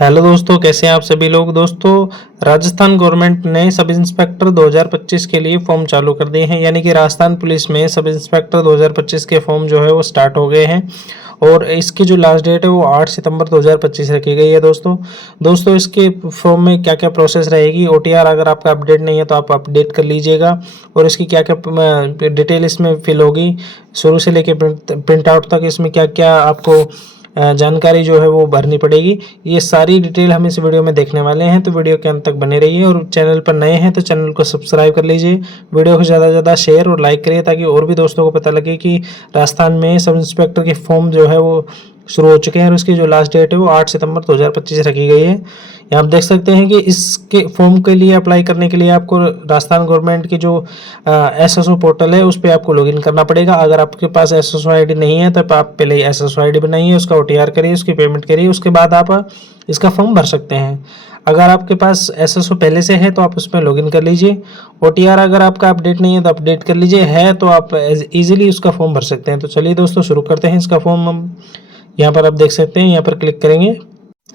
Hello दोस्तों, कैसे हैं आप सभी लोग। दोस्तों, राजस्थान गवर्नमेंट ने सब इंस्पेक्टर 2025 के लिए फॉर्म चालू कर दिए हैं। यानी कि राजस्थान पुलिस में सब इंस्पेक्टर 2025 के फॉर्म जो है वो स्टार्ट हो गए हैं और इसकी जो लास्ट डेट है वो 8 सितंबर 2025 रखी गई है। दोस्तों इसके फॉर्म में क्या क्या प्रोसेस रहेगी। ओटीआर अगर आपका अपडेट नहीं है तो आप अपडेट कर लीजिएगा और इसकी क्या क्या डिटेल इसमें फिल होगी, शुरू से लेके प्रिंट आउट तक इसमें क्या क्या आपको जानकारी जो है वो भरनी पड़ेगी। ये सारी डिटेल हम इस वीडियो में देखने वाले हैं, तो वीडियो के अंत तक बने रहिए और चैनल पर नए हैं तो चैनल को सब्सक्राइब कर लीजिए। वीडियो को ज़्यादा से ज़्यादा शेयर और लाइक करिए ताकि और भी दोस्तों को पता लगे कि राजस्थान में सब इंस्पेक्टर के फॉर्म जो है वो शुरू हो चुके हैं और उसकी जो लास्ट डेट है वो 8 सितंबर 2025 रखी गई है। यहाँ आप देख सकते हैं कि इसके फॉर्म के लिए अप्लाई करने के लिए आपको राजस्थान गवर्नमेंट की जो एसएसओ पोर्टल है उस पर आपको लॉगिन करना पड़ेगा। अगर आपके पास एसएसओ आईडी नहीं है तो आप पहले एसएसओ आईडी बनाइए, उसका ओटीआर करिए, उसकी पेमेंट करिए, उसके बाद आप इसका फॉर्म भर सकते हैं। अगर आपके पास एसएसओ पहले से है तो आप उसमें लॉगिन कर लीजिए। ओटीआर अगर आपका अपडेट नहीं है तो अपडेट कर लीजिए, है तो आप इजीली उसका फॉर्म भर सकते हैं। तो चलिए दोस्तों शुरू करते हैं इसका फॉर्म। हम यहाँ पर आप देख सकते हैं, यहाँ पर क्लिक करेंगे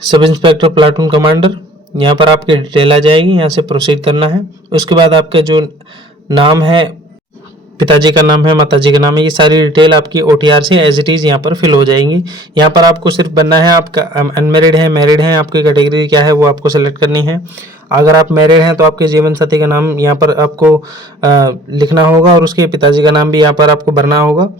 सब इंस्पेक्टर प्लाटून कमांडर, यहाँ पर आपकी डिटेल आ जाएगी, यहाँ से प्रोसीड करना है। उसके बाद आपका जो नाम है, पिताजी का नाम है, माताजी का नाम है, ये सारी डिटेल आपकी ओटीआर से एज इट इज़ यहाँ पर फिल हो जाएंगी। यहाँ पर आपको सिर्फ बनना है आपका अनमेरिड है, मैरिड है, आपकी कैटेगरी क्या है वो आपको सेलेक्ट करनी है। अगर आप मैरिड हैं तो आपके जीवन साथी का नाम यहाँ पर आपको लिखना होगा और उसके पिताजी का नाम भी यहाँ पर आपको भरना होगा।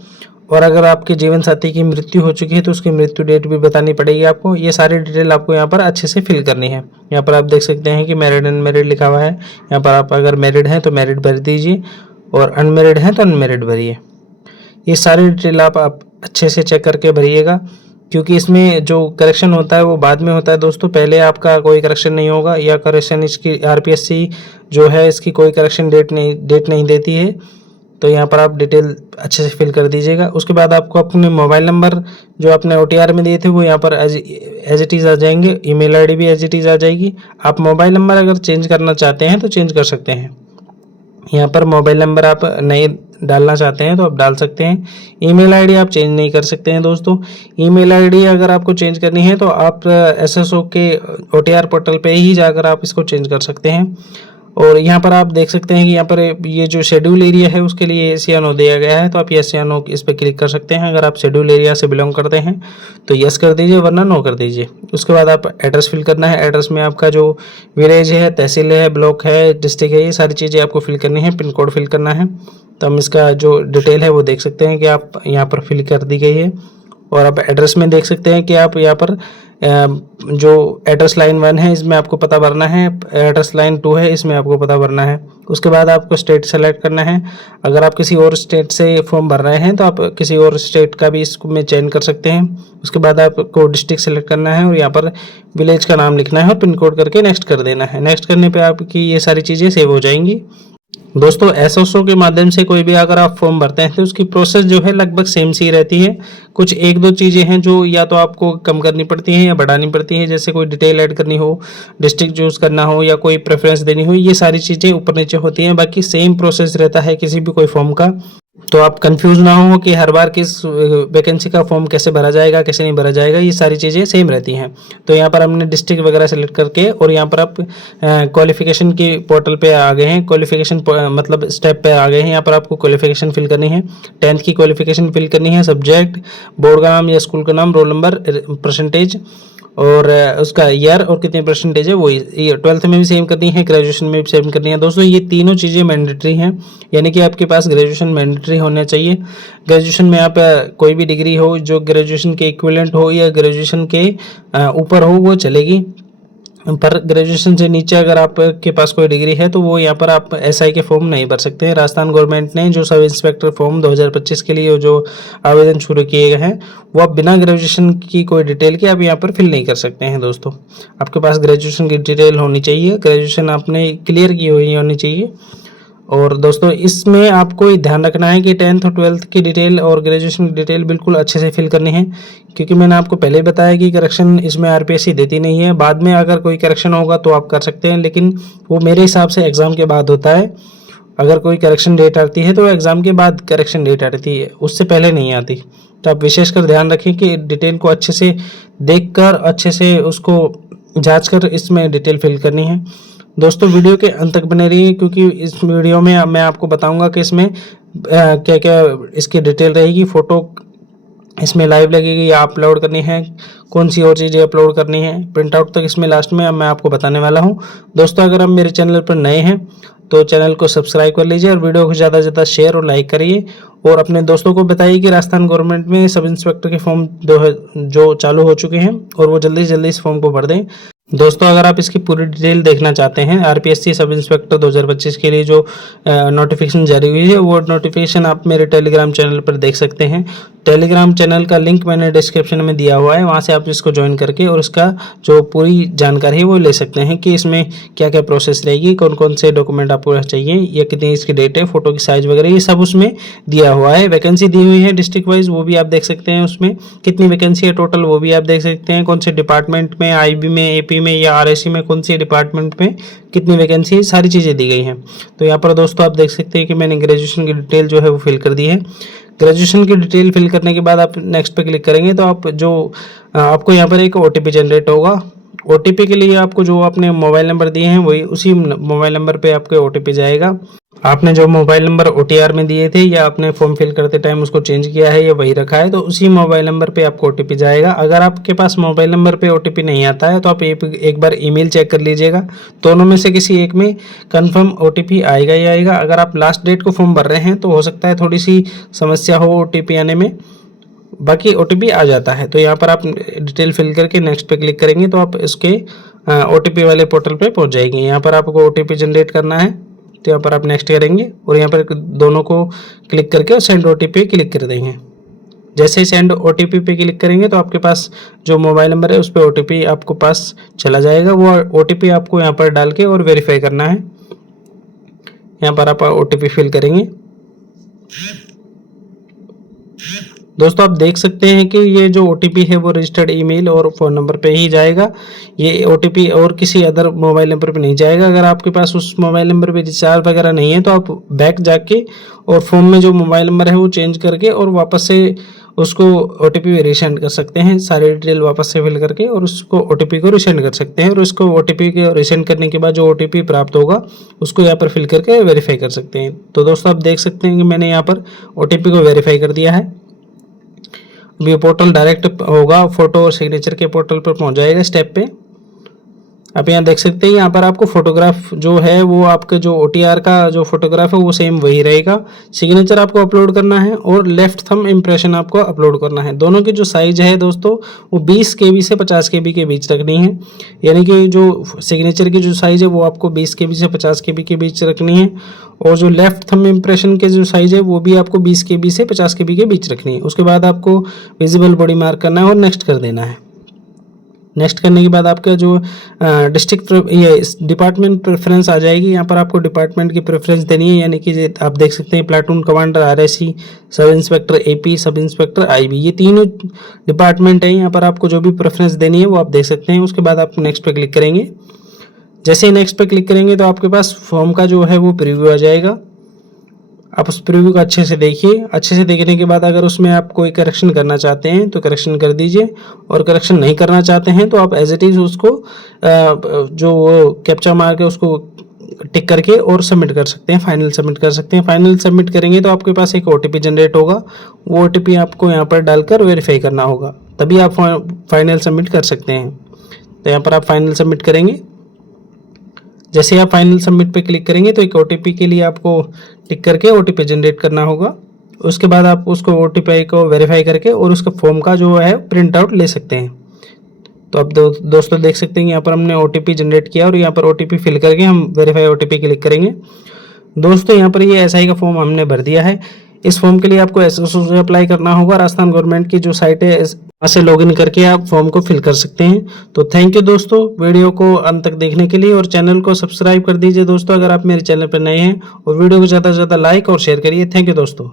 और अगर आपके जीवन साथी की मृत्यु हो चुकी है तो उसकी मृत्यु डेट भी बतानी पड़ेगी आपको। ये सारी डिटेल आपको यहाँ पर अच्छे से फिल करनी है। यहाँ पर आप देख सकते हैं कि मैरिड अनमैरिड लिखा हुआ है। यहाँ पर आप अगर मैरिड हैं तो मैरिड भर दीजिए और अनमैरिड हैं तो अनमैरिड भरिए। ये सारी डिटेल आप अच्छे से चेक करके भरिएगा, क्योंकि इसमें जो करेक्शन होता है वो बाद में होता है दोस्तों, पहले आपका कोई करेक्शन नहीं होगा। या करेक्शन इसकी आरपीएससी जो है इसकी कोई करेक्शन डेट नहीं देती है। तो यहाँ पर आप डिटेल अच्छे से फिल कर दीजिएगा। उसके बाद आपको अपने मोबाइल नंबर जो आपने ओटीआर में दिए थे वो यहाँ पर एज इट इज़ आ जाएंगे। ईमेल आईडी भी एज इट इज़ आ जाएगी। आप मोबाइल नंबर अगर चेंज करना चाहते हैं तो चेंज कर सकते हैं। यहाँ पर मोबाइल नंबर आप नए डालना चाहते हैं तो आप डाल सकते हैं। ईमेल आईडी आप चेंज नहीं कर सकते हैं दोस्तों। ईमेल आईडी अगर आपको चेंज करनी है तो आप एसएसओ के ओटीआर पोर्टल पे ही जाकर आप इसको चेंज कर सकते हैं। और यहाँ पर आप देख सकते हैं कि यहाँ पर ये जो शेड्यूल एरिया है उसके लिए येस या नो दिया गया है, तो आप येस या नो इस पर क्लिक कर सकते हैं। अगर आप शेड्यूल एरिया से बिलोंग करते हैं तो येस कर दीजिए, वरना नो कर दीजिए। उसके बाद आप एड्रेस फिल करना है। एड्रेस में आपका जो विलेज है, तहसील है, ब्लॉक है, डिस्ट्रिक्ट है, ये सारी चीज़ें आपको फिल करनी है। पिन कोड फिल करना है। तो हम इसका जो डिटेल है वो देख सकते हैं कि आप यहाँ पर फिल कर दी गई है। और आप एड्रेस में देख सकते हैं कि आप यहाँ पर जो एड्रेस लाइन 1 है इसमें आपको पता भरना है, एड्रेस लाइन 2 है इसमें आपको पता भरना है। उसके बाद आपको स्टेट सेलेक्ट करना है। अगर आप किसी और स्टेट से फॉर्म भर रहे हैं तो आप किसी और स्टेट का भी इसमें चयन कर सकते हैं। उसके बाद आपको डिस्ट्रिक्ट सेलेक्ट करना है और यहाँ पर विलेज का नाम लिखना है और पिन कोड करके नेक्स्ट कर देना है। नेक्स्ट करने पर आपकी ये सारी चीज़ें सेव हो जाएंगी। दोस्तों, एसएसओ के माध्यम से कोई भी अगर आप फॉर्म भरते हैं तो उसकी प्रोसेस जो है लगभग सेम सी रहती है। कुछ एक दो चीज़ें हैं जो या तो आपको कम करनी पड़ती हैं या बढ़ानी पड़ती हैं, जैसे कोई डिटेल ऐड करनी हो, डिस्ट्रिक्ट चूज करना हो या कोई प्रेफरेंस देनी हो, ये सारी चीज़ें ऊपर नीचे होती हैं। बाकी सेम प्रोसेस रहता है किसी भी कोई फॉर्म का। तो आप कंफ्यूज ना हो कि हर बार किस वैकेंसी का फॉर्म कैसे भरा जाएगा, कैसे नहीं भरा जाएगा, ये सारी चीज़ें सेम रहती हैं। तो यहाँ पर हमने डिस्ट्रिक्ट वगैरह सेलेक्ट करके और यहाँ पर आप क्वालिफिकेशन की पोर्टल पे आ गए हैं, क्वालिफिकेशन मतलब स्टेप पे आ गए हैं। यहाँ पर आपको क्वालिफिकेशन फिल करनी है, 10th की क्वालिफिकेशन फिल करनी है, सब्जेक्ट, बोर्ड का नाम या स्कूल का नाम, रोल नंबर, परसेंटेज और उसका ईयर और कितने परसेंटेज है वो। ये 12th में भी सेम करनी है, ग्रेजुएशन में भी सेम करनी है। दोस्तों, ये तीनों चीज़ें मैंडेटरी हैं, यानी कि आपके पास ग्रेजुएशन मैंडेटरी होना चाहिए। ग्रेजुएशन में आप कोई भी डिग्री हो जो ग्रेजुएशन के इक्विवेलेंट हो या ग्रेजुएशन के ऊपर हो वो चलेगी। पर ग्रेजुएशन से नीचे अगर आपके पास कोई डिग्री है तो वो यहाँ पर आप एसआई के फॉर्म नहीं भर सकते हैं। राजस्थान गवर्नमेंट ने जो सब इंस्पेक्टर फॉर्म 2025 के लिए जो आवेदन शुरू किए गए हैं वो आप बिना ग्रेजुएशन की कोई डिटेल के आप यहाँ पर फिल नहीं कर सकते हैं। दोस्तों, आपके पास ग्रेजुएशन की डिटेल होनी चाहिए, ग्रेजुएशन आपने क्लियर की हुई होनी चाहिए। और दोस्तों, इसमें आपको ध्यान रखना है कि 10th और 12th की डिटेल और ग्रेजुएशन की डिटेल बिल्कुल अच्छे से फिल करनी है, क्योंकि मैंने आपको पहले ही बताया कि करेक्शन इसमें आरपीएससी देती नहीं है। बाद में अगर कोई करेक्शन होगा तो आप कर सकते हैं, लेकिन वो मेरे हिसाब से एग्ज़ाम के बाद होता है। अगर कोई करेक्शन डेट आती है तो एग्ज़ाम के बाद करेक्शन डेट आती है, उससे पहले नहीं आती। तो आप विशेषकर ध्यान रखें कि डिटेल को अच्छे से देखकर अच्छे से उसको जांच कर इसमें डिटेल फिल करनी है। दोस्तों वीडियो के अंत तक बने रहिए, क्योंकि इस वीडियो में मैं आपको बताऊंगा कि इसमें क्या क्या इसकी डिटेल रहेगी। फ़ोटो इसमें लाइव लगेगी या अपलोड करनी है, कौन सी और चीज़ें अपलोड करनी है, प्रिंट आउट तक इसमें लास्ट में मैं आपको बताने वाला हूं। दोस्तों अगर आप मेरे चैनल पर नए हैं तो चैनल को सब्सक्राइब कर लीजिए और वीडियो को ज़्यादा से ज़्यादा शेयर और लाइक करिए, और अपने दोस्तों को बताइए कि राजस्थान गवर्नमेंट में सब इंस्पेक्टर के फॉर्म जो चालू हो चुके हैं और वो जल्दी से जल्दी इस फॉर्म को भर दें। दोस्तों अगर आप इसकी पूरी डिटेल देखना चाहते हैं, आरपीएससी सब इंस्पेक्टर 2025 के लिए जो नोटिफिकेशन जारी हुई है, वो नोटिफिकेशन आप मेरे टेलीग्राम चैनल पर देख सकते हैं। टेलीग्राम चैनल का लिंक मैंने डिस्क्रिप्शन में दिया हुआ है, वहाँ से आप इसको ज्वाइन करके और इसका जो पूरी जानकारी है वो ले सकते हैं कि इसमें क्या क्या प्रोसेस रहेगी, कौन कौन से डॉक्यूमेंट आपको चाहिए, या कितनी इसकी डेट है, फोटो की साइज वगैरह, ये सब उसमें दिया हुआ है। वैकेंसी दी हुई है डिस्ट्रिक्ट वाइज, वो भी आप देख सकते हैं। उसमें कितनी वैकेंसी है टोटल वो भी आप देख सकते हैं। कौन से डिपार्टमेंट में, आईबी में, एपी में या आरएससी में, कौन सी डिपार्टमेंट में कितनी वैकेंसी है, सारी चीज़ें दी गई हैं। तो यहाँ पर दोस्तों आप देख सकते हैं कि मैंने ग्रेजुएशन की डिटेल जो है वो फिल कर दी है। ग्रेजुएशन की डिटेल फिल करने के बाद आप नेक्स्ट पे क्लिक करेंगे तो आपको यहाँ पर एक ओटीपी जनरेट होगा। ओटीपी के लिए आपको जो आपने मोबाइल नंबर दिए हैं वही उसी मोबाइल नंबर पे आपके ओटीपी जाएगा। आपने जो मोबाइल नंबर ओटीआर में दिए थे या आपने फॉर्म फिल करते टाइम उसको चेंज किया है या वही रखा है, तो उसी मोबाइल नंबर पे आपको ओटीपी जाएगा। अगर आपके पास मोबाइल नंबर पे ओटीपी नहीं आता है तो आप एक बार ईमेल चेक कर लीजिएगा, दोनों में से किसी एक में कंफर्म ओटीपी आएगा ही आएगा। अगर आप लास्ट डेट को फॉर्म भर रहे हैं तो हो सकता है थोड़ी सी समस्या हो ओटीपी आने में, बाकी ओटीपी आ जाता है। तो यहाँ पर आप डिटेल फिल करके नेक्स्ट पे क्लिक करेंगे तो आप इसके ओटीपी वाले पोर्टल पे पहुँच जाएंगे। यहाँ पर आपको ओटीपी जनरेट करना है, तो यहाँ पर आप नेक्स्ट करेंगे और यहाँ पर दोनों को क्लिक करके सेंड ओटीपी क्लिक कर देंगे। जैसे ही सेंड ओटीपी पे क्लिक करेंगे तो आपके पास जो मोबाइल नंबर है उस पर ओटीपी आपको पास चला जाएगा। वो ओटीपी आपको यहाँ पर डाल के और वेरीफाई करना है। यहाँ पर आप ओटीपी फिल करेंगे। दोस्तों आप देख सकते हैं कि ये जो ओटीपी है वो रजिस्टर्ड ईमेल और फ़ोन नंबर पे ही जाएगा। ये ओटीपी और किसी अदर मोबाइल नंबर पे नहीं जाएगा। अगर आपके पास उस मोबाइल नंबर पे रिचार्ज वगैरह नहीं है तो आप बैक जाके और फॉर्म में जो मोबाइल नंबर है वो चेंज करके और वापस से उसको ओटीपी रिसेंड कर सकते हैं। सारी डिटेल वापस से फिल करके और उसको ओटीपी को रिसेंड कर सकते हैं, और उसको ओटीपी को रिसेंड करने के बाद जो ओटीपी प्राप्त होगा उसको यहाँ पर फिल करके वेरीफाई कर सकते हैं। तो दोस्तों आप देख सकते हैं कि मैंने यहाँ पर ओटीपी को वेरीफाई कर दिया है। ये पोर्टल डायरेक्ट होगा, फोटो और सिग्नेचर के पोर्टल पर पहुंच जाएगा स्टेप पे। आप यहाँ देख सकते हैं, यहाँ पर आपको फोटोग्राफ जो है वो आपके जो ओटीआर का जो फोटोग्राफ है वो सेम वही रहेगा। सिग्नेचर आपको अपलोड करना है और लेफ्ट थंब इम्प्रेशन आपको अपलोड करना है। दोनों की जो साइज है दोस्तों वो 20 KB से 50 KB के बीच रखनी है। यानी कि जो सिग्नेचर की जो साइज है वो आपको 20 KB से 50 KB के बीच रखनी है, और जो लेफ्ट थंब इम्प्रेशन के जो साइज है वो भी आपको 20 KB से 50 KB के बीच रखनी है। उसके बाद आपको विजिबल बॉडी मार्क करना है और नेक्स्ट कर देना है। नेक्स्ट करने के बाद आपका जो डिस्ट्रिक्ट ये डिपार्टमेंट प्रेफरेंस आ जाएगी। यहाँ पर आपको डिपार्टमेंट की प्रेफरेंस देनी है, यानी कि आप देख सकते हैं platoon commander RSC, sub inspector AP, sub inspector IB, ये तीनों डिपार्टमेंट है। यहाँ पर आपको जो भी प्रेफरेंस देनी है वो आप देख सकते हैं। उसके बाद आप नेक्स्ट पे क्लिक करेंगे। जैसे ही नेक्स्ट पे क्लिक करेंगे तो आपके पास फॉर्म का जो है वो प्रीव्यू आ जाएगा। आप उस प्रीव्यू को अच्छे से देखिए। अच्छे से देखने के बाद अगर उसमें आप कोई करेक्शन करना चाहते हैं तो करेक्शन कर दीजिए, और करेक्शन नहीं करना चाहते हैं तो आप एज इट इज़ उसको जो कैप्चा मार के उसको टिक करके और सबमिट कर सकते हैं, फाइनल सबमिट कर सकते हैं। फाइनल सबमिट करेंगे तो आपके पास एक ओटीपी जनरेट होगा। वो ओटीपी आपको यहाँ पर डालकर वेरीफाई करना होगा, तभी आप फाइनल सबमिट कर सकते हैं। तो यहाँ पर आप फाइनल सबमिट करेंगे। जैसे आप फाइनल सबमिट पे क्लिक करेंगे तो एक ओटीपी के लिए आपको टिक करके ओटीपी जनरेट करना होगा। उसके बाद आप उसको ओटीपी को वेरीफाई करके और उसका फॉर्म का जो है प्रिंट आउट ले सकते हैं। तो आप दोस्तों देख सकते हैं यहाँ पर हमने ओटीपी जनरेट किया और यहाँ पर ओटीपी फिल करके हम वेरीफाई ओटीपी क्लिक करेंगे। दोस्तों यहाँ पर ये एसआई का फॉर्म हमने भर दिया है। इस फॉर्म के लिए आपको एसएसओ से अप्लाई करना होगा। राजस्थान गवर्नमेंट की जो साइट है वहाँ से लॉगिन करके आप फॉर्म को फिल कर सकते हैं। तो थैंक यू दोस्तों वीडियो को अंत तक देखने के लिए, और चैनल को सब्सक्राइब कर दीजिए दोस्तों अगर आप मेरे चैनल पर नए हैं, और वीडियो को ज़्यादा से ज़्यादा लाइक और शेयर करिए। थैंक यू दोस्तों।